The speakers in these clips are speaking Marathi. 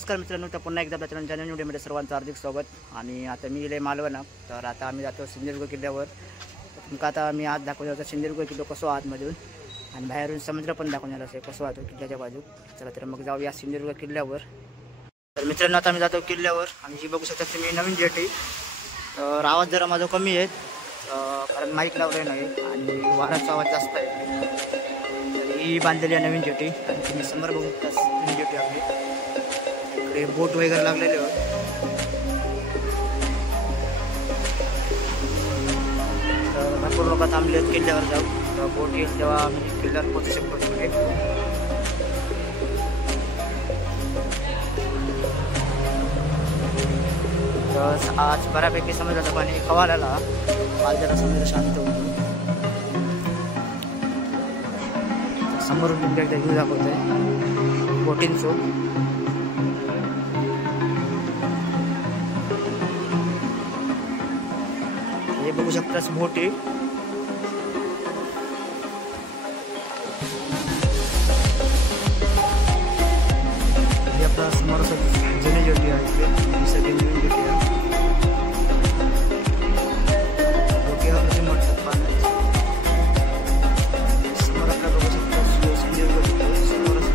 नमस्कार मित्रांनो, तर पुन्हा एकदा आपल्या चॅनल व्हिडिओमध्ये सर्वांचं हार्दिक स्वागत. आणि आता मी इले मालवण, तर आता आम्ही जातो सिंधुदुर्ग किल्ल्यावर. तुमका आता मी आज दाखवणार होता सिंधुदुर्ग किल्लो कसो आतमधून आणि बाहेरून समुद्र पण दाखवणार असेल कसो आतो किल्ल्याच्या बाजू. चला तर मग जाऊया सिंधुदुर्ग किल्ल्यावर. तर मित्रांनो आता मी जातो किल्ल्यावर आणि ही बघू शकता तुम्ही नवीन जेटी. तर आवाज जरा माझा कमी आहे कारण माईक लावले नाही आणि वाऱ्याचा आवाज जास्त आहे. तर ही बांधलेली आहे नवीन जेटी आणि तुम्ही समोर बघू शकता नवीन जेटी आपली. इकडे बोट वगैरे लागलेले होते. तर भरपूर लोक थांबले आहेत किल्ल्यावर जाऊ. तर बोट येईल तेव्हा आम्ही किल्ल्यावर पोहोचू शकतो तिकडे. तर आज बऱ्यापैकी समुद्राचं पाणी खवायला आज जरा समुद्र शांत होतो. समोरून एकदा व्ह्यू दाखवतोय बोटींचं. हे बघू शकतास बोट आहे. हे आपला समोर जुनी जेटी आहे, सगळी नवीन जेटी आहे. बोटीवर म्हटलं पाण्यात समोर आपल्याला बघू शकता समोरच.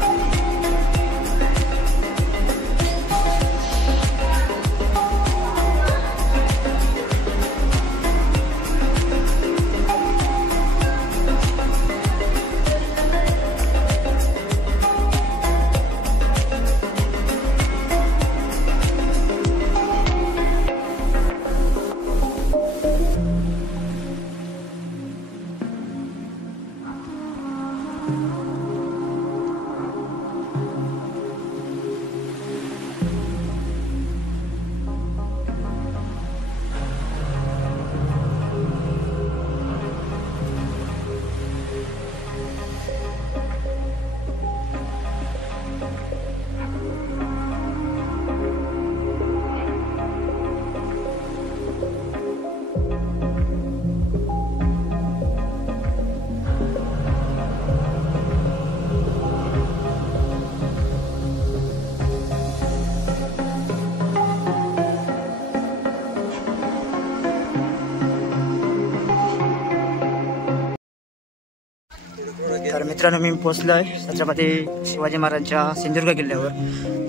तर मित्रांनो मी पोहोचलो आहे छत्रपती शिवाजी महाराजांच्या सिंधुदुर्ग किल्ल्यावर.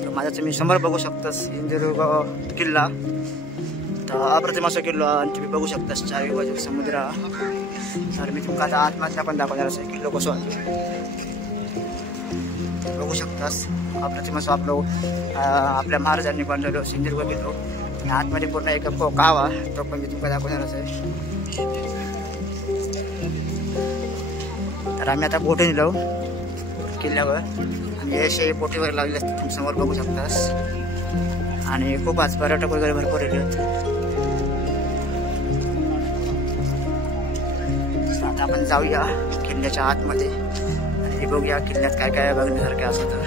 तर माझा तुम्ही समोर बघू शकता सिंधुदुर्ग किल्ला. तर अप्रतिम असा किल्ला आणि तुम्ही बघू शकता चारी बाजू समुद्र. तर मी तुमका आता आत्महत्या पण दाखवणार असेल किल्लो कसो बघू शकतास. अप्रतिम असं आपल्या महाराजांनी बांधलेलो सिंधुदुर्ग किल्लो आणि आतमध्ये पूर्ण एक गाव तो पण मी तुमका दाखवणार असेल. तर आम्ही आता बोटी निलो किल्ल्यावर आणि असे बोटीवर लागले असते तुम्ही समोर बघू शकतास. आणि खूप आज पर्यटक वगैरे भरपूर येले आहेत. आता आपण जाऊया किल्ल्याच्या आतमध्ये आणि बघूया किल्ल्यात काय काय बघण्यासारखे असतं.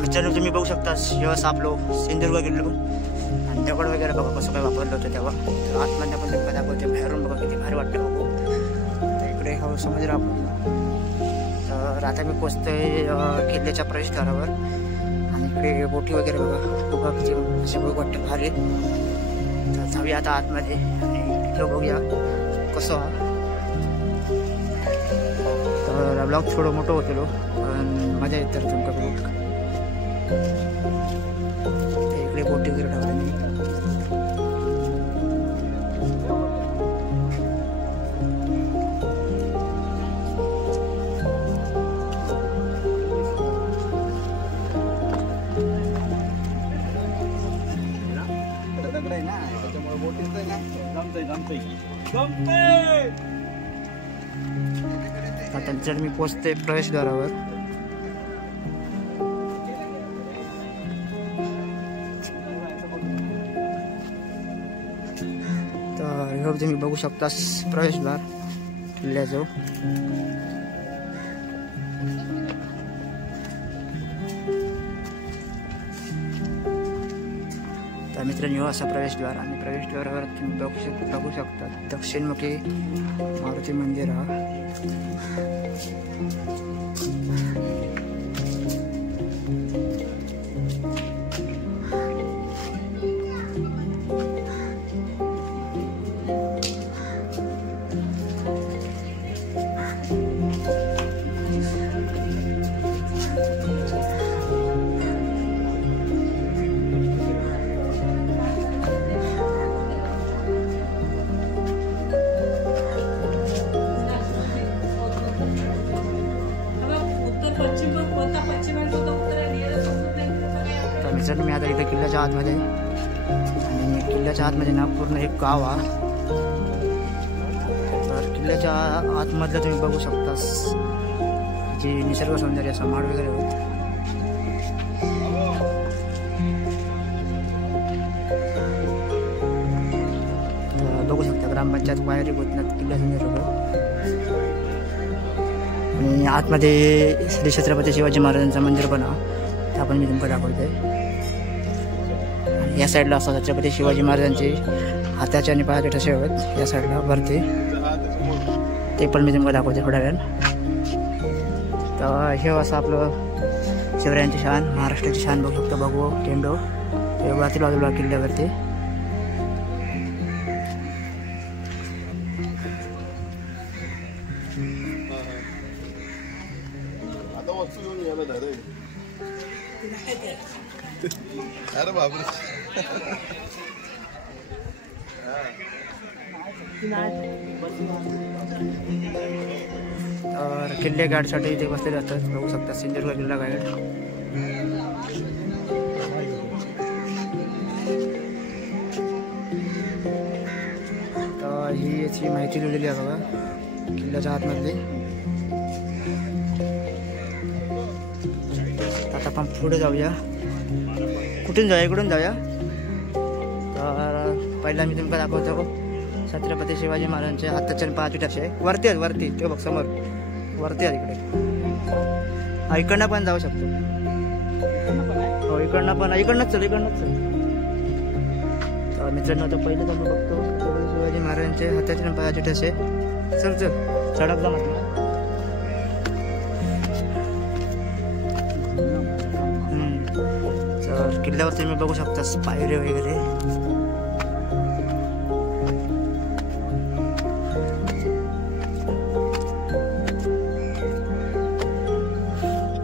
मित्रांनो तुम्ही बघू शकता यस आपलो सिंधुदुर्ग किल्लो आणि दगड वगैरे बघा कसं काय वापरलं होतं तेव्हा. तर आतमध्ये पण तुम्ही दाखवते बाहेरून बघा किती भारी वाटतं बघू. तर इकडे हा समुद्र आपण. तर आता मी पोचतोय किल्ल्याच्या प्रवेशद्वारावर आणि इकडे बोटी वगैरे बघा खूप असे बघू वाटतं भारी. तर जाऊया आता आतमध्ये आणि किल्लो बघूया कसं. तर ब्लॉग थोडं मोठं होतो पण मजा येत तर तुमका बघू. इकडे बोटी वगैरे ठेवले. आता मी पोचते प्रवेशद्वारावर. तर तुम्ही बघू शकता प्रवेशद्वार किल्ल्याचं. तर मित्रांनो असा प्रवेशद्वार आणि प्रवेशद्वारावर तुम्ही बघू शकता दक्षिणमुखी मारुती मंदिर हा. मित्रांनो मी आता इथे किल्ल्याच्या आतमध्ये आणि किल्ल्याच्या आतमध्ये ना पूर्ण एक गाव आहे. तर किल्ल्याच्या आतमधलं तुम्ही बघू शकता जी निसर्ग सौंदर्य असं माड वगैरे होत. बघू शकता ग्रामपंचायत पायरी बोलतात किल्ल्याचं. आणि आतमध्ये श्री छत्रपती शिवाजी महाराजांचं मंदिर पण आहे, आपण मी तुमचं दाखवतोय. या साईडला असं छत्रपती शिवाजी महाराजांचे हाताचे आणि पायाचे ठसे आहेत या साईडला वरती, ते पण मी तुम्हाला दाखवते थोड्या वेळ. तर हे असं आपलं शिवरायांची शान, महाराष्ट्राची शान बघू शकतो. बघू टेंडो हे वरती बाजूला किल्ल्यावरती. अरे बापरे. तर किल्ले गार्डसाठी इथे बसलेले असतात. बघू शकता सिंधुदुर्ग किल्ला गार्ड. तर ही याची माहिती लिहिलेली आहे बघा किल्ल्याच्या आतमधली. आता आपण पुढे जाऊया. कुठून जाऊया? इकडून जाऊया. तर पहिला मी तुम्हाला दाखवतो छत्रपती शिवाजी महाराजांचे हाताचे आणि पायाचे ठसे वरती आहेत. वरती ते बघ समोर वरती आहेत इकडे. इकडनं पण जाऊ शकतो. हो इकडनं पण, इकडनंच चल, इकडनंच चल. तर मित्रांनो आता पहिले आपण बघतो छत्रपती शिवाजी महाराजांचे हाताचे आणि पायाचे ठसे. चल चल सडक जा म्हटलं. तर किल्ल्यावर तुम्ही बघू शकता पायरे वगैरे.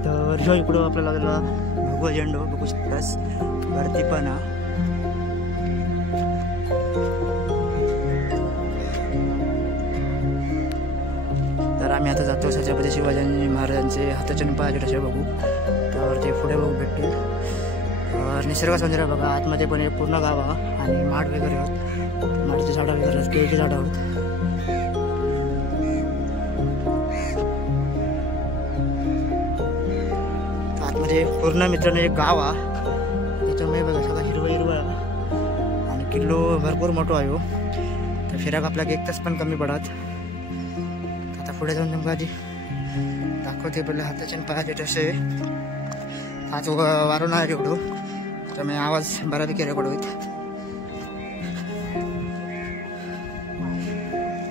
तर ह्यो इकडं आपल्याला भगवा झेंडो बघू शकतास वरती पण. तर आम्ही आता जातो छत्रपती शिवाजी महाराजांचे हाताचे आणि पायाचे ठसे बघू. तर ते पुढे बघू भेटतील. निसर्ग सौंदर्य बघा. आतमध्ये पण हे पूर्ण गाव आहे आणि माड वगैरे होत. माडची झाडं वगैरे केळीची झाडं होत. आतमध्ये पूर्ण मित्रांनो एक गाव आहे. त्याच्यामुळे बघा सगळं हिरवं हिरवं आणि किल्लो भरपूर मोठो आहे. तर फिराक आपल्याला 1 तास पण कमी पडत. आता पुढे जाऊन तुमका आधी दाखवते पहिले हाताचे आणि पायाचे ठसे. आज वारो नाही एवढं, त्यामुळे आवाज बऱ्यापैकी रेकॉर्ड होईल.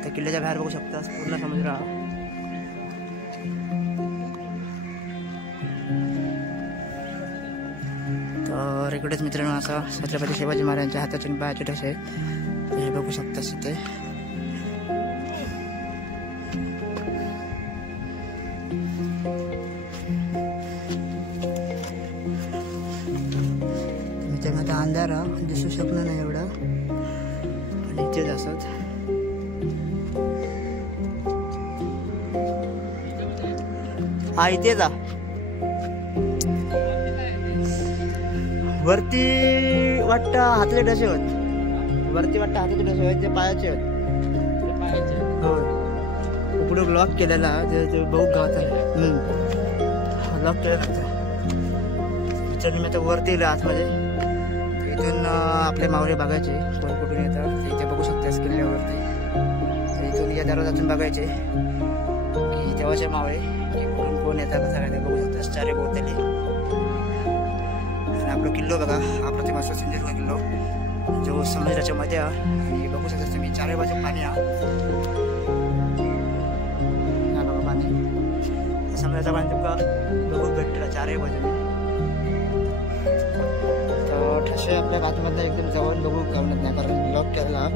त्या किल्ल्याच्या बाहेर बघू शकता पूर्ण समुद्र. तर इकडेच मित्रांनो असा छत्रपती शिवाजी महाराजांच्या हाताचे आणि पायाचे ठसे हे बघू शकता तिथे. आता अंधार दिसू शकणार नाही एवढा, आणि इथेच असत. हा इथे जा. वरती वाटतं हाताचे ठसे होत. वरती वाटतं हाताचे ठसे होत. ते पायाचे होत. हो पुढे लॉक केलेला ते बघू गावात लॉक केलेला. मी आता वरती येईल आतमध्ये. इथून आपले मावळे बघायचे कोण कुठून येतात. इथे बघू शकता किल्ल्यावरती. इथून या दरवाजातून बघायचे की तेव्हाचे मावळे कुठून कोण येतात कसं काय ते बघू शकता. चारे बोलते आपला किल्लो बघा अप्रतिम असतो सिंधुदुर्ग किल्लो जो समुद्राच्या मध्ये आणि बघू शकता तुम्ही चारही बाजू पाणी बघा पाणी समुद्राचं पाणी तुमका बघूक भेटतं चारही बाजूने तर ठसे आपल्या बाजूमधला एकदम जवळ बघू गमत नाही कारण ब्लॉक केला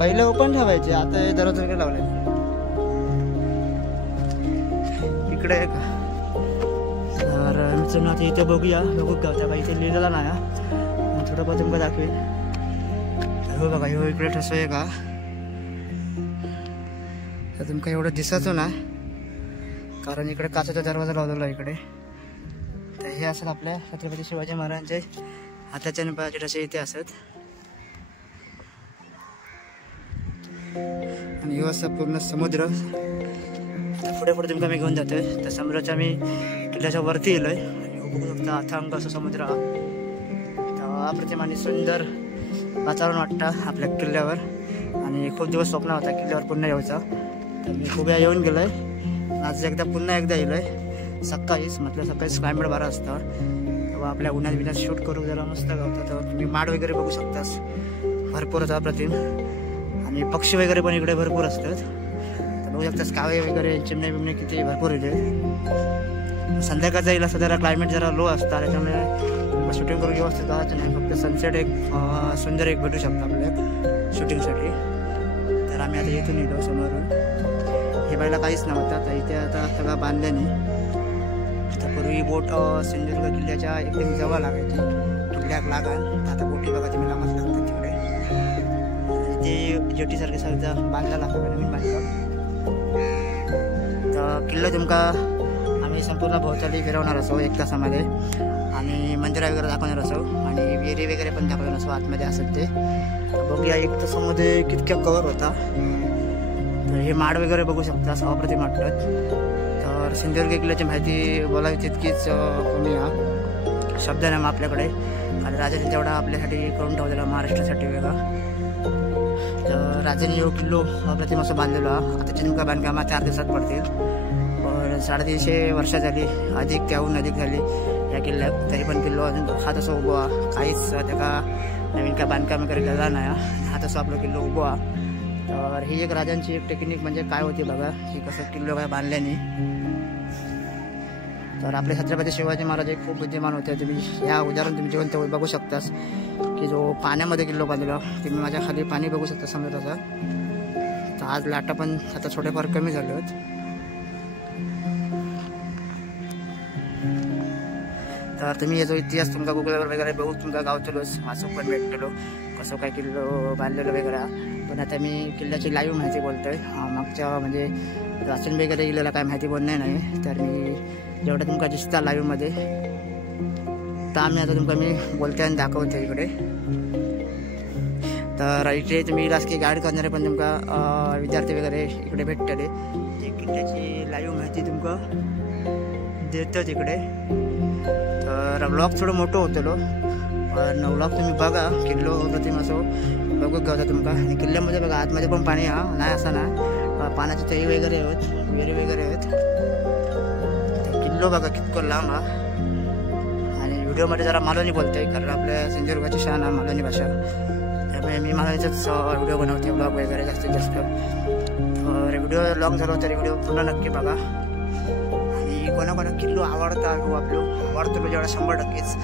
पहिले ओपन ठेवायचे आता हे दरवाजे वगैरे लावले इकडे तर मित्रांनो आता इथे बघूया बघू गावता का इथे लिहिलेला नाही थोडं पण तुमका दाखवेल हो बघा हो इकडे ठसो आहे का तर तुमका एवढं दिसायचं नाही कारण इकडे काचेचा दरवाजा लावलेला आहे इकडे तर हे असत आपल्या छत्रपती शिवाजी महाराजांचे हाताच्या आणि पायाचे ठसे इथे असत आणि हे असं पूर्ण समुद्र पुढे पुढे तुमका मी घेऊन जातोय तर समुद्राच्या मी किल्ल्याच्या वरती येलोय बघू शकता अथांग असं समुद्र तर अप्रतिम आणि सुंदर वातावरण वाटतं आपल्या किल्ल्यावर आणि खूप दिवस स्वप्न होता किल्ल्यावर पुन्हा यायचा तर मी खूप वेळा येऊन गेलोय आज पुन्हा एकदा येलोय सकाळीच म्हटलं सकाळीच क्लायमेट बरा असतं तेव्हा आपल्या उन्हात बिन्यात शूट करू जरा मस्त गावतं तर तुम्ही माड वगैरे बघू शकतास भरपूर होता अप्रतिम आणि पक्षी वगैरे पण इकडे भरपूर असतात तर बघू शकतास कावे वगैरे चिमणे बिमणे किती भरपूर येते संध्याकाळचा येईल असं जरा क्लायमेट जरा लो असतं त्याच्यामुळे शूटिंग करून व्यवस्थित जायचं नाही फक्त सनसेट एक सुंदर एक भेटू शकतो आपल्या शूटिंगसाठी तर आम्ही आता इथून येलो समोरून हे बायला काहीच नव्हतं तर इथे आता सगळं बांधल्याने तर पूर्वी बोट सिंधुदुर्ग किल्ल्याच्या एकदम जवळ लागायची किल्ल्याक लागाल आता बोटी बघा तुम्ही लांबच लागतात तिकडे ते जेटीसारखे सगळं बांधला लागतं नवीन बांधलं तर किल्ला तुमका आम्ही संपूर्ण भोवताली फिरवणार असो 1 तासामध्ये आणि मंदिर वगैरे दाखवणार असो आणि विहिरी वगैरे पण दाखवणार असो आतमध्ये असत ते बघूया 1 तासामध्ये कितक्या कवर होता तर हे माड वगैरे बघू शकता अप्रतिम वाटतात तर सिंधुदुर्ग किल्ल्याची माहिती बोलायची तितकीच कमी शब्द नाही आपल्याकडे आणि राजाने तेवढा आपल्यासाठी करून ठेवलेला महाराष्ट्रासाठी वेगळा तर राजाने यो किल्लो अप्रतिम असं बांधलेला आता नेमका बांधकामा 4 दिवसात पडतील पण 350 वर्ष झाली अधिक त्याहून अधिक झाली या किल्ल्यात तरी पण किल्लो अजून हा तसं उभा काहीच त्याका नवीन काय बांधकाम वगैरे केला नाही हा तसं आपला किल्लो उभा तर ही एक राजांची एक टेक्निक म्हणजे काय होती बघा की कसं किल्लो काय बांधल्याने तर आपले छत्रपती शिवाजी महाराज एक खूप बुद्धिमान होते तुम्ही या उदाहरण तुम्ही जिवंत बघू शकतास की जो पाण्यामध्ये किल्लो बांधला तुम्ही माझ्या खाली पाणी बघू शकता समुद्राचा तर आज लाटा पण आता थोडेफार कमी झाले आहेत तर तुम्ही याचा इतिहास तुमका गुगलवर वगैरे बघू तुमका गावतलोच वाचून पण भेटलो कसं काय किल्लो बांधलेलं वगैरे पण आता मी किल्ल्याची लाईव्ह माहिती बोलतोय मागच्या म्हणजे वाचून वगैरे गेलेला काय माहिती बोलणे नाही तर मी जेवढं तुमका दिसता लाईव्हमध्ये तर आम्ही आता तुमका मी बोलते आणि दाखवतो इकडे तर इकडे तुम्ही राजकीय गाईड करणारे पण तुमका विद्यार्थी वगैरे इकडे भेटतले ते किल्ल्याची लाईव्ह माहिती तुमका देतात इकडे तर ब्लॉग थोडं मोठं होतलो पण ब्लॉग तुम्ही बघा किल्लो प्रतिम असं बघू गावता तुमका आणि किल्ल्यामध्ये बघा आतमध्ये पण पाणी नाही असं ना पाण्याचे तळी वगैरे आहेत विहिरी वगैरे आहेत किल्लो बघा कितकं लांब आणि व्हिडिओमध्ये जरा मालवणी बोलतोय कारण आपल्या सिंधुदुर्गाची शान मालवणी भाषा त्यामुळे मी मालवणीचाच व्हिडिओ बनवते ब्लॉग वगैरे जास्तीत जास्त तर व्हिडिओ लॉंग झालो तरी व्हिडिओ पूर्ण नक्की बघा आणि कोणाकोणा किल्लो आवडता आवडतो जेवढा 100%च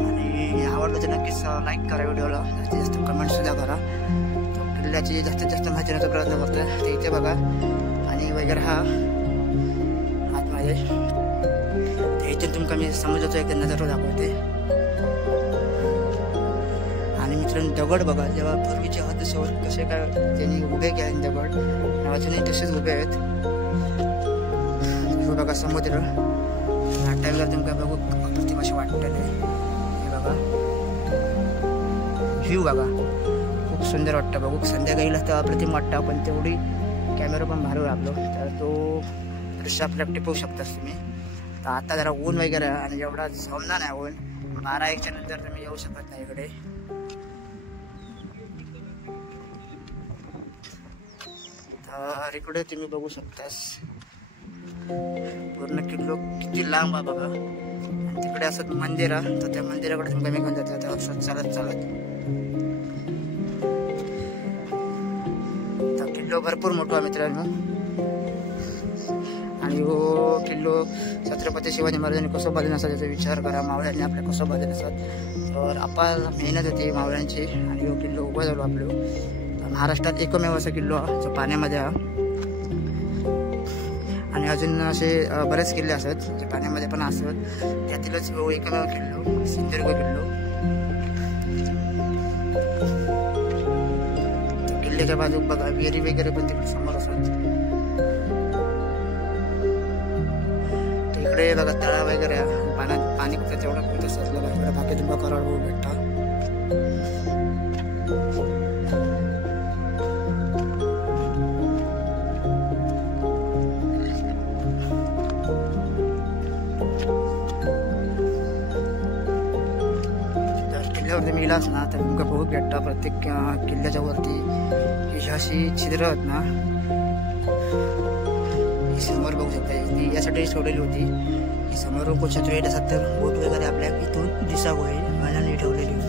आणि आवडलं तर नक्कीच लाईक करा व्हिडिओला जास्तीत जास्त कमेंटसुद्धा करा किल्ल्याची जास्तीत जास्त माहिती देण्याचा प्रयत्न करतोय ते इथे बघा आणि वगैरे हा आतमध्ये इथून तुमका मी समुद्राचा एक नजारा दाखवते आणि मित्रांनो दगड बघा जेव्हा पूर्वीचे हद्दीसोर कसे काय त्यांनी उभे केले दगड अजूनही तसेच उभे आहेत हे बघा समुद्र टाईमला तुमका बघू अप्रतिम असे वाटतले हे बघा व्ह्यू बघा खूप सुंदर वाटतं बघू संध्याकाळीला तर अप्रतिम वाटतं पण तेवढी कॅमेरा पण भारी लागलो तर तो दृश्य आपल्याला टिपवू शकतास तुम्ही तर आता जरा ऊन वगैरे आणि एवढा जमणार नाही ऊन 12-1च्या नंतर तुम्ही येऊ शकत नाही इकडे तर इकडे तुम्ही बघू शकतास पूर्ण किल्लो किती लांब आहे बघा. तिकडे असं मंदिर आहे, तर त्या मंदिराकडे तुमका मी घेऊन जाते आता असं चालत चालत. तर किल्लो भरपूर मोठा आहे मित्रांनो. आणि हो किल्लो छत्रपती शिवाजी महाराजांनी कसं बांधून असा त्याचा विचार करा. मावळ्यांनी आपल्या कसं बांधून असतात. तर आपल्याला मेहनत होती मावळ्यांची आणि हो किल्लो उभा झालो आपलो. महाराष्ट्रात एकमेव असा किल्लो हा जो पाण्यामध्ये हा. आणि अजून असे बरेच किल्ले असतात जे पाण्यामध्ये पण असतात. त्यातीलच हो एकमेव किल्लो सिंधुदुर्ग किल्लो. किल्ल्याच्या बाजूक बघा विहिरी वगैरे पण तिकडे समोर असतात. इकडे बघा तळा वगैरे पाण्यात पाणी कुठे तेवढं कुठे सजलेलं आहे. इकडे बाकी तुम्हाला कराड बघू भेटता. किल्ल्यावरती मी इलाच ना तर तुमका बघू भेटता प्रत्येक किल्ल्याच्या वरती ही अशी छिद्र आहेत ना. समोर बघू शकता ती यासाठी सोडलेली होती. समोर कोण छत्री येत असतात तर बोट वगैरे आपल्या इथून दिसा होईल मनाने ठेवलेली होती.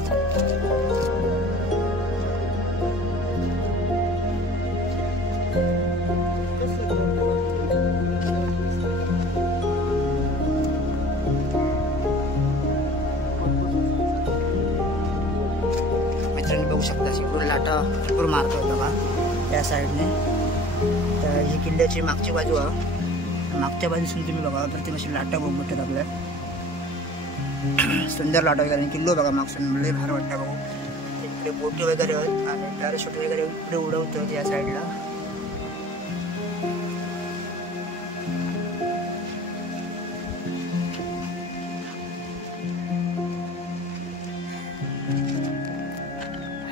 मित्रांनी बघू शकता इकडून लाटा भरपूर मारतो बघा या साईडने. तर ही किल्ल्याची मागची बाजू आहे. मागच्या बाजूसून तुम्ही बघा प्रतिम अशी लाटा बघू भेटतात आपल्या. सुंदर लाटा वगैरे किल्लो बघा मागसून लय भारी वाटतं बघू. इकडे बोटी वगैरे आहेत आणि पॅराशूट वगैरे इकडे उडवतात या साईडला.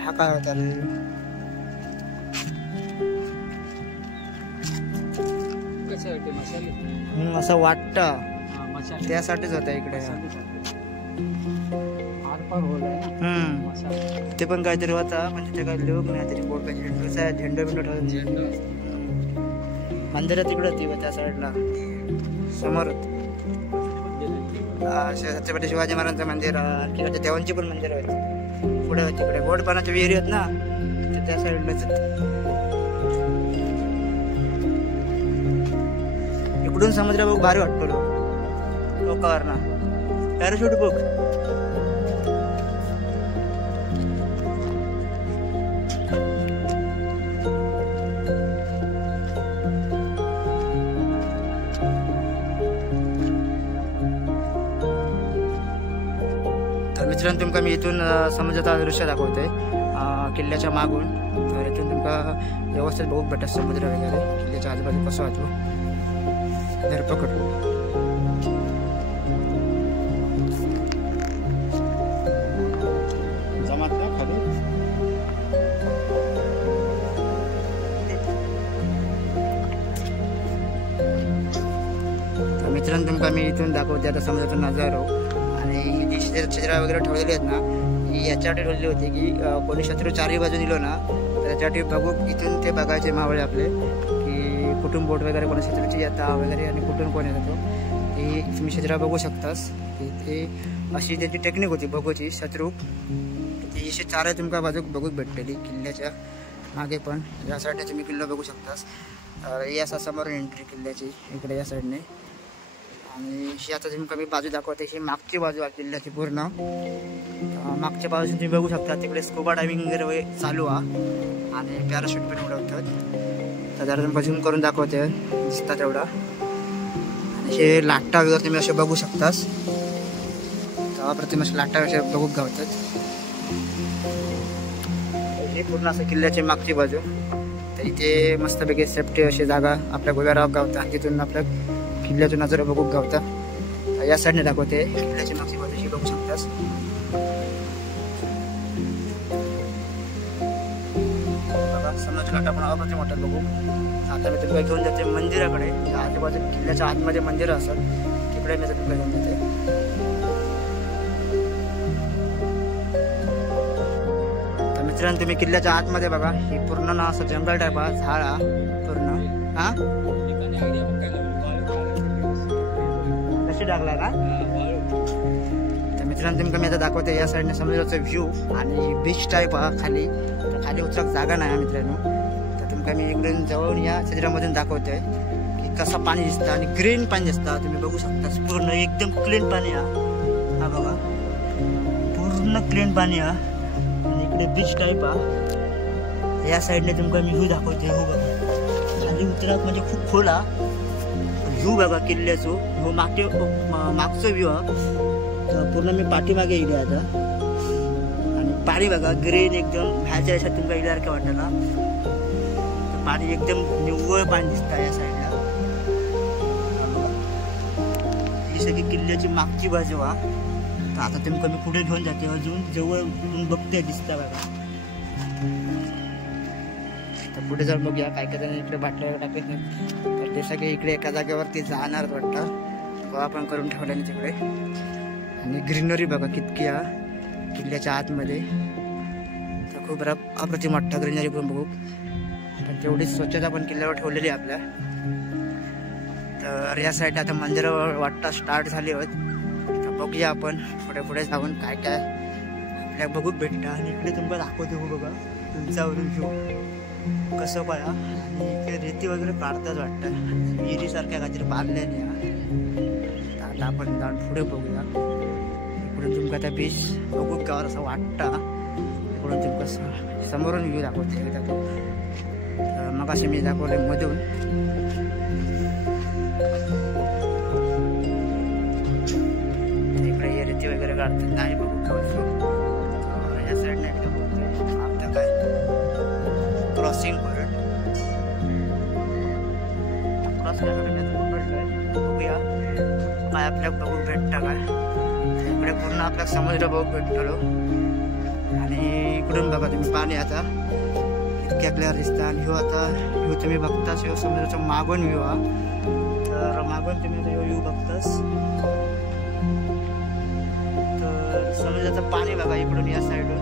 हा काय होता रे असं वाटतं त्यासाठीच होता इकडे. ते पण काहीतरी होता म्हणजे ते काही लोक नाही तरी बोट झेंडूचा झेंडा बिंडो ठेवला. मंदिरात तिकडे होती त्या साईडला समोर छत्रपती शिवाजी महाराजांचं मंदिर किंवा देवांची पण मंदिर आहेत पुढे. तिकडे गोड पाण्याच्या विहिरी आहेत ना त्या साईडलाच. इकडून समुद्र बघ भारी वाटतो लोकांवर ना. पॅराशूट बघ तर मित्रांनो तुमका मी इथून समुद्राचा दृश्य दाखवतोय किल्ल्याच्या मागून. तर इथून तुमका व्यवस्थित बघू भेटत समुद्र वगैरे किल्ल्याच्या आजूबाजू कसं वाटतो. धरपकड जमात ना खाली. मित्रांनो तुमका मी इथून दाखवते आता समुद्राचा नजारो. आणि जी छिद्रा वगैरे ठेवलेली आहेत ना ही याच्यासाठी ठेवलेली होती की कोणी शत्रू चारही बाजू दिलो ना तर त्याच्यासाठी बघू इथून ते बघायचे मावळे आपले की कुठून बोट वगैरे कोणी शत्रूची येता वगैरे आणि कुठून कोण येतो. ही तुम्ही छिद्रा बघू शकतास की ते अशी त्याची टेक्निक होती बघूची शत्रू. ती अशी चारही तुमका बाजूक बघूक भेटलेली किल्ल्याच्या मागे पण. या साईडने तुम्ही किल्ला बघू शकतास. ही असा समोर एंट्री किल्ल्याची इकडे या साईडने. आणि ही आता तुम्ही कमी बाजू दाखवते ही मागची बाजू आहे किल्ल्याची पूर्ण. मागच्या बाजूने तुम्ही बघू शकता तिकडे स्कुबा डायव्हिंग वगैरे चालू आहे आणि पॅराशूट पण उडवतात. तर जरा तुम्ही झूम करून दाखवते दिसतात तेवढा. आणि हे लाटा वगैरे तुम्ही असे बघू शकतास. तेव्हा प्रतिम असे लाटा असे बघू गावतात. ही पूर्ण असं किल्ल्याची मागची बाजू. तर इथे मस्तपैकी सेफ्टी अशी जागा आपल्या गोव्याराव गावता. तिथून आपल्या किल्ल्यातून नजर बघू गावता. या साईडने दाखवते किल्ल्याची मागची बाजूशी बघू शकतास. बघा समोरच्या लाटा पण अप्रतिम वाटत बघू. आता मी तुमच्या घेऊन जाते मंदिराकडे. आजूबाजू किल्ल्याच्या आतमध्ये मंदिर असतात तिकडे मी तुमच्या घेऊन जाते. तर मित्रांनो तुम्ही किल्ल्याच्या आतमध्ये बघा ही पूर्ण ना असं जंगल टाईप आहे झाड पूर्ण. हा लागला ना. तर मित्रांनो तुमका मी आता दाखवते या साईडने समुद्राचा व्ह्यू आणि बीच टाईप हा खाली. तर खाली उतरक जागा नाही मित्रांनो. तर तुमका मी इकडून जवळून या समुद्रामधून दाखवतोय की कसं पाणी दिसतं आणि ग्रीन पाणी दिसतं. तुम्ही बघू शकता पूर्ण एकदम क्लीन पाणी हा बघा, पूर्ण क्लीन पाणी हा. आणि इकडे बीच टाईप हा. या साईडने तुमका मी व्ह्यू दाखवते. हो बघा खाली उतराक म्हणजे खूप खोल हा व्ह्यू बघा किल्ल्याचो. हो मागचो व्ह्यू हा. तर पूर्ण मी पाठीमागे येईल आता. आणि पाणी बघा ग्रीन एकदम बाहेरच्या देशात तुमका येण्यासारखं वाटतं ना. पाणी एकदम निव्वळ पाणी दिसतं या साईडला. ही सगळी किल्ल्याची मागची बाजू हा. तर आता तुमका मी पुढे घेऊन जाते अजून जवळ बघते दिसता बघा. तर पुढे जाऊन बघूया काय काय जण इकडे बाटल्या टाकत नाही. तर ते सगळे इकडे एका जागेवरती जाणार वाटतं. गोळा पण करून ठेवल्याने तिकडे. आणि ग्रीनरी बघा कितकी या किल्ल्याच्या आतमध्ये. तर खूप अप्रतिम वाटतं ग्रीनरी पण बघू. पण तेवढी स्वच्छता पण किल्ल्यावर ठेवलेली आहे आपल्या. तर या साईडला आता मंदिरावर वाटतं स्टार्ट झाली होत. तर बघूया आपण पुढे पुढे जाऊन काय काय आपल्या बघूच भेटतं. आणि इकडे तुमका दाखवतो हो बघा तुमच्यावरून व्ह्यू कसं पळा. आणि इकडे रेती वगैरे काढतात वाटतं. विहिरीसारख्या काहीतरी बांधल्याने. आता आपण जाऊन पुढे बघूया. इकडून तुमका त्या बीच बघू कावर असं वाटतं. इकडून तुमका समोरून व्ह्यू दाखवते. मग असे मी दाखवले मधून. इकडे रेती वगैरे काढतात नाही बघू या साईडने एकदम काय क्रॉसिंग करून बघूया काय आपल्याला बघू भेटतं काय. इकडे पूर्ण आपल्या समुद्र बघू भेटतो. आणि इकडून बघा तुम्ही पाणी आता इतक्या क्लिअर दिसतं. आणि ह्यो आता व्ह्यू तुम्ही बघताच ह्यो समुद्राचा मागून व्ह्यू हा. तर मागून तुम्ही आता व्ह्यू बघताच. तर समुद्राचं पाणी बघा इकडून या साईडून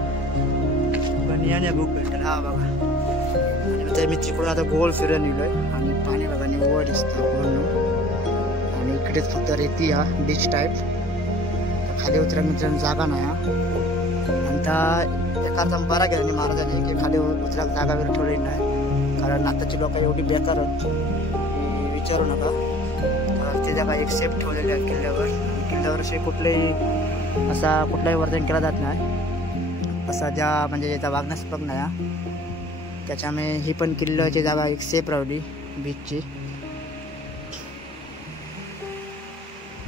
पण याने बुक भेटेल हा बघा. आणि मी तिकडून आता गोल फिरून येलोय. आणि पाणी बघा निव्वळ दिसतं पूर्ण. आणि इकडेच फक्त रेती हा बीच टाईप. खाली उतरा मित्रांनो जागा नाही हा. आणि त्या एखादा बरा गेला महाराजांनी की खाली उतराक जागा वगैरे ठेवली नाही. कारण आताची लोक एवढी बेकार विचारू नका. तर ती जागा एक सेफ ठेवलेली आहे किल्ल्यावर. किल्ल्यावर असे कुठलाही वर्तन केला जात नाही. असा ज्या म्हणजे याचा वागण्यास्पद नाही. त्याच्यामुळे ही पण किल्ल्याची जागा एक सेफ राहिली बीचची.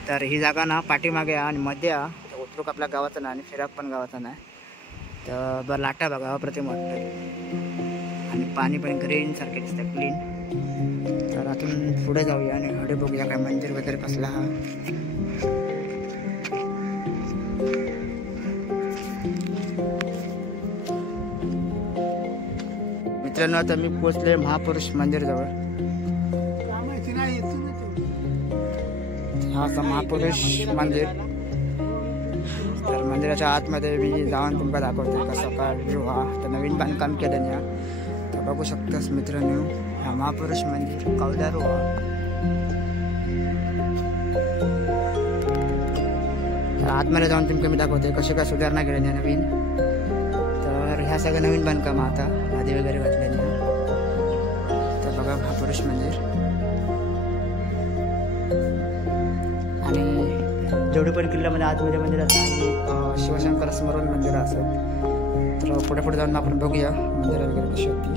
तर ही जागा ना पाठीमागे आणि मध्ये उतरूक आपल्या गावाचा नाही आणि फिराक पण गावाचा नाही. तर बरं लाटा बघा अप्रतिम वाटतं. आणि पाणी पण ग्रीन सारखे दिसतं क्लीन. तर आतून पुढे जाऊया आणि हडे बघूया काय मंदिर वगैरे कसला हा. मित्रांनो आता मी पोचले महापुरुष मंदिर जवळ. हा असं महापुरुष मंदिर. तर मंदिराच्या आतमध्ये मी जाऊन तुमका दाखवतो कसं काय व्ह्यू हा. तर नवीन बांधकाम केलं या. तर बघू शकतास मित्रांनो हा महापुरुष मंदिर कौलारू हा. तर आतमध्ये जाऊन तुमका मी दाखवते कशी काय सुधारणा केली नवीन. तर ह्या सगळं नवीन बांधकाम आता आधी वगैरे घातल्याने. तर बघा महापुरुष मंदिर. आणि जेवढे पण किल्ल्यामध्ये आतमध्ये मंदिर असतात शिवशंकर स्मरण मंदिर असत. तर पुढे पुढे जाऊन आपण बघूया मंदिर वगैरे कशी होती.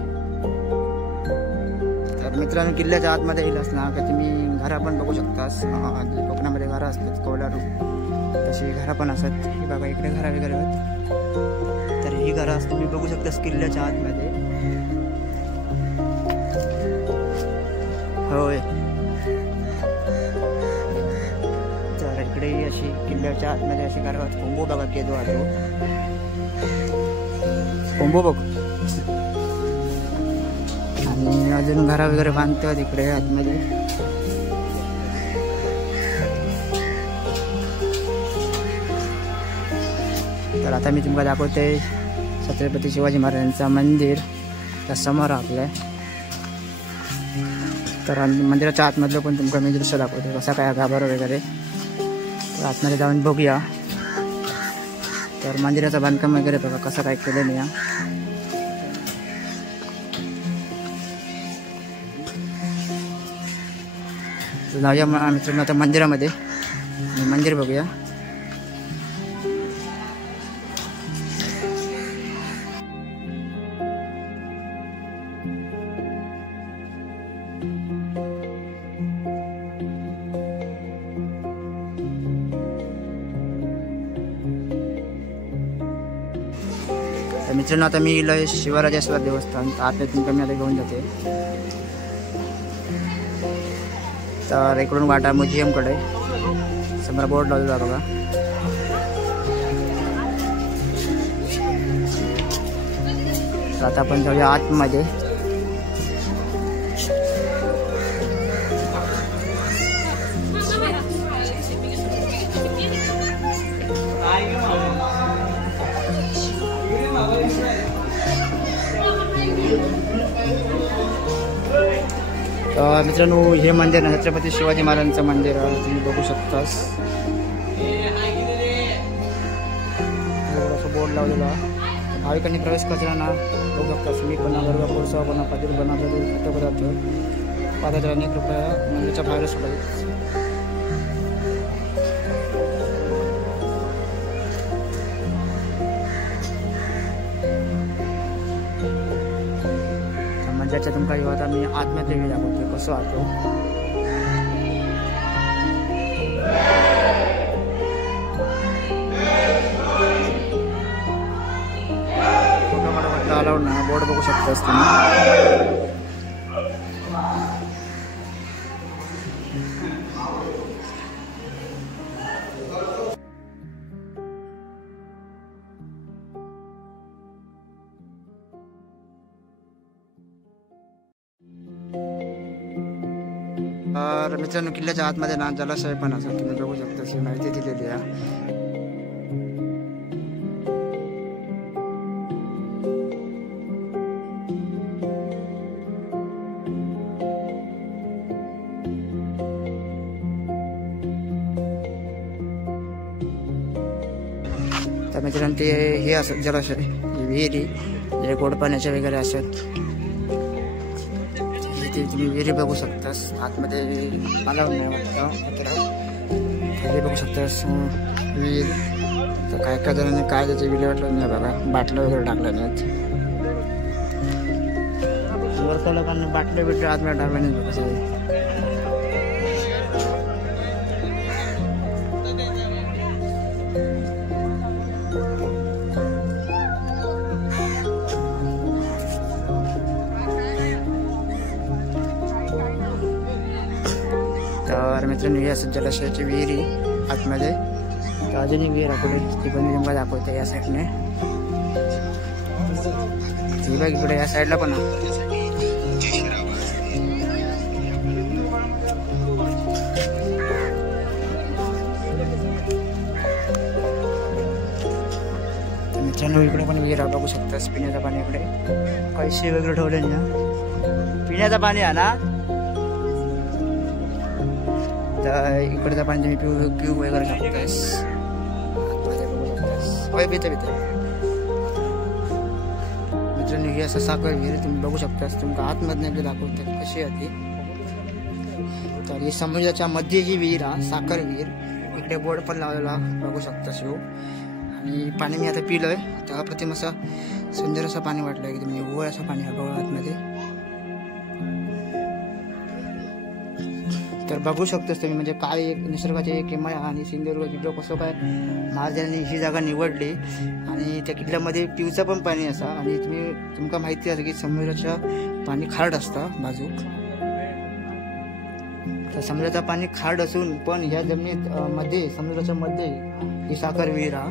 तर मित्रांनो किल्ल्याच्या आतमध्ये येईल ना का तुम्ही घरं पण बघू शकतास. कोकणामध्ये घरं असतात कौलारू तशी घरं पण असतात. ही बघा इकडे घरं वगैरे आहेत. तर ही घरं असतात तुम्ही बघू शकतास किल्ल्याच्या आतमध्ये. होय तर इकडे अशी किल्ल्याच्या आतमध्ये अशी घरं आहेत. कोंबो बघा केदो आहे कोंबो बघ. आणि अजून घरा वगैरे बांधतात इकडे आतमध्ये. तर आता मी तुम्हाला दाखवते छत्रपती शिवाजी महाराजांचं मंदिर त्या समोर आपलं. तर मंदिराच्या आतमधलं पण तुमका मी दृश्य दाखवते कसा काय गाभारा वगैरे. आतमध्ये जाऊन बघूया. तर मंदिराचं बांधकाम वगैरे बघा कसं काय केलं या. जाऊया मित्रांनो आता मंदिरामध्ये आणि मंदिर बघूया. मित्रांनो आता मी गेलो शिवराजेश्वर देवस्थान. आतून कमी आता घेऊन जाते. तर इकडून वाटा म्युझियमकडे समोर बोर्ड लावलेला बघा. तर आता आपण जाऊया आतमध्ये. मित्रांनो हे मंदिर छत्रपती शिवाजी महाराजांचं मंदिर तुम्ही बघू शकतास. असं बोर्ड लावलेला. भाविकांनी प्रवेश करताना बघू शकतास. मी पण वर्ग कोळसा बनवा पदर बनवलेले पदार्थ पादत्राने कृपया मंदिराच्या बाहेर सोडावे. मंदिराच्या तुमका येऊ आता मी आतमध्ये वेळ दाखवते कसं आतो. फोटो काढा अलाउड ना. बोर्ड बघू शकतास तुम्ही. तर मित्रांनो किल्ल्याच्या आतमध्ये ना जलाशय पण असं तुम्ही बघू शकता. अशी माहिती दिलेली आहे. तर मित्रांनो ते हे असत जलाशय विहिरी जे गोड पाण्याचे वगैरे असत. तुम्ही विहिरी बघू शकतास. आतमध्ये मला नाही वाटतं बघू शकतास विहीर. तर काय काय जणांनी काय त्याचे विहीर वाटलं नाही बघा. बाटलं वगैरे टाकलं नाहीत. वरच्या लोकांनी बाटले बिटले आतमध्ये टाकलं नाही बघा सगळे. तर मित्रांनो ही असं जलाशयाची विहिरी आतमध्ये. तर अजूनही विहीर पुढे ती पण मी तुम्हाला दाखवते या साईडने. ती बघ इकडे या साईडला पण मित्रांनो इकडे पण विहीर बघू शकतास. पिण्याचं पाणी इकडे कैशी वगैरे ठेवले ना. पिण्याचं पाणी आहे ना. तर इकडचं पाणी तुम्ही पिऊ वगैरे शकतास. मित्रांनो ही असं साखर विहीर तुम्ही बघू शकतास. तुमका आतमध्ये एकदा दाखवते कशी आहे ती. तर ही समुद्राच्या मध्ये ही विहीर हा साखर विहीर. इकडे बोर्ड पण लावलेला बघू शकता शिव. आणि पाणी मी आता पिलोय. तर अप्रतिम असं सुंदर असं पाणी वाटलं. एकदम निव्वळ असं पाणी आहे बघा आतमध्ये. तर बघू शकतोस तुम्ही म्हणजे काय एक निसर्गाचे किमया. आणि सिंधुदुर्ग किल्ला कसं काय महाराजांनी ही जागा निवडली. आणि त्या किल्ल्यामध्ये पिवचं पण पाणी असा. आणि तुमका माहिती आहे की समुद्राचं पाणी खारट असतं बाजूक. तर समुद्राचं पाणी खारट असून पण ह्या जमिनीत मध्ये समुद्राच्या मध्ये ही साखर विहीर हा.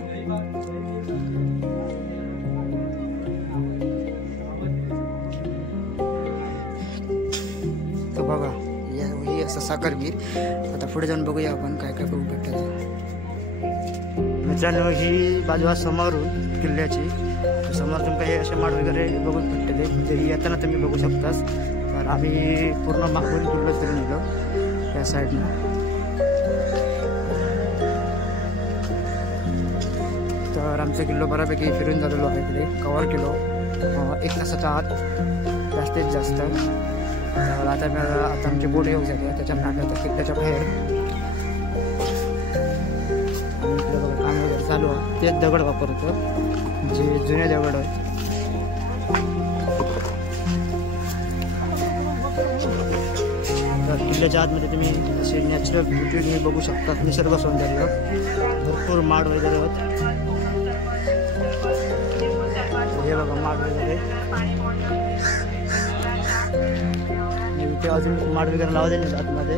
तर बघा ही असं साखर विहीर. आता पुढे जाऊन बघूया आपण काय काय बघू भेटतं. मित्रांनो ही बाजू समोरून किल्ल्याची. समोर तुमका हे असे माड वगैरे बघू भेटते. म्हणजे ही येताना तुम्ही बघू शकतास. तर आम्ही पूर्ण मागून किल्लो फिरून गेलो या साईडनं. तर आमचा किल्लो बऱ्यापैकी फिरून झालेलो आहे इकडे कव्हर केलो 1 तासाच्या आत जास्तीत जास्त. तर आता आमची बोट येऊ झाली आहे त्याच्या नाकाच्या किल्ल्याच्या बाहेर. काम वगैरे चालू आहे. तेच दगड वापरतो जे जुने दगड आहेत. तर किल्ल्याच्या आतमध्ये तुम्ही असे नॅचरल ब्युटी तुम्ही बघू शकता. निसर्ग सौंदर्य भरपूर माड वगैरे होत. हे बघा माड वगैरे इथे अजून माड वगैरे लावलेले आतमध्ये.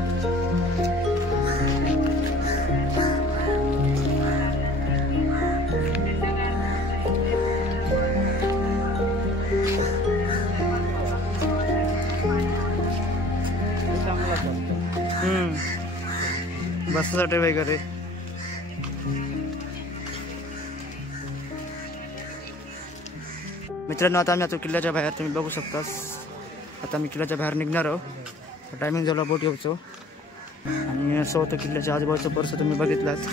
बससाठी वगैरे मित्रांनो आता आम्ही आता किल्ल्याच्या बाहेर तुम्ही बघू शकता. आता मी किल्ल्याच्या बाहेर निघणार आहोत. टायमिंग झाला बोट येऊचो आणि असं होतं किल्ल्याच्या आजूबाजूचा परिसर तुम्ही बघितलाच.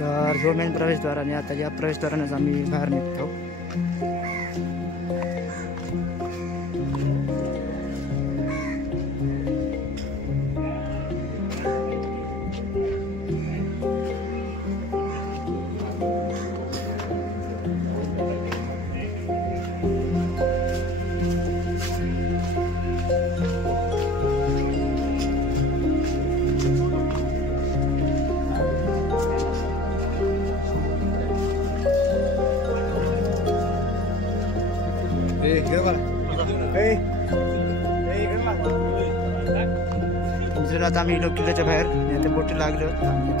तर जो मेन प्रवेशद्वार आणि आता या प्रवेशद्वारानेच आम्ही बाहेर निघतो. मित्रांनो आता आम्ही किल्ल्याच्या बाहेर आता बोटी लागलो.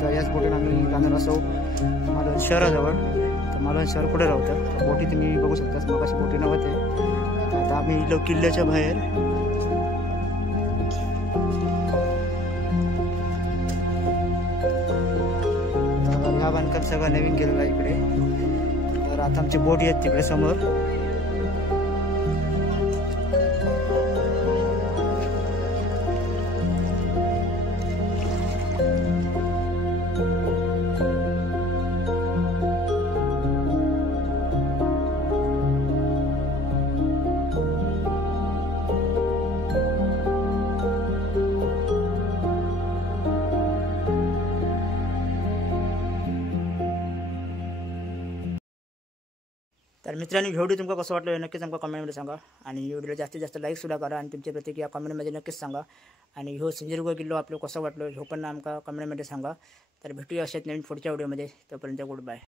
तर याच बोटीने आम्ही जाणार असो मालवण शहराजवळ. तर मालवण शहर पुढे राहतं. बोटी तुम्ही बघू शकता मग अशी बोटी नव्हते. आता आम्ही किल्ल्याच्या बाहेर. तर ह्या बांधकाम सगळं नवीन केलेलं आहे इकडे. तर आता आमची बोटी आहेत तिकडे समोर. तर मित्रांनो व्हिडिओ तुमका कसं वाटलं हे नक्कीच आमका कमेंटमध्ये सांगा. आणि व्हिडिओला जास्तीत जास्त लाईकसुद्धा करा आणि तुमची प्रतिक्रिया कमेंटमध्ये नक्कीच सांगा. आणि ह्यो सिंधुदुर्ग किल्लो आपलं कसं वाटलं ह्यो पण आमका कमेंटमध्ये सांगा. तर भेटूया अशाच नवीन पुढच्या व्हिडिओमध्ये. तोपर्यंत गुड बाय.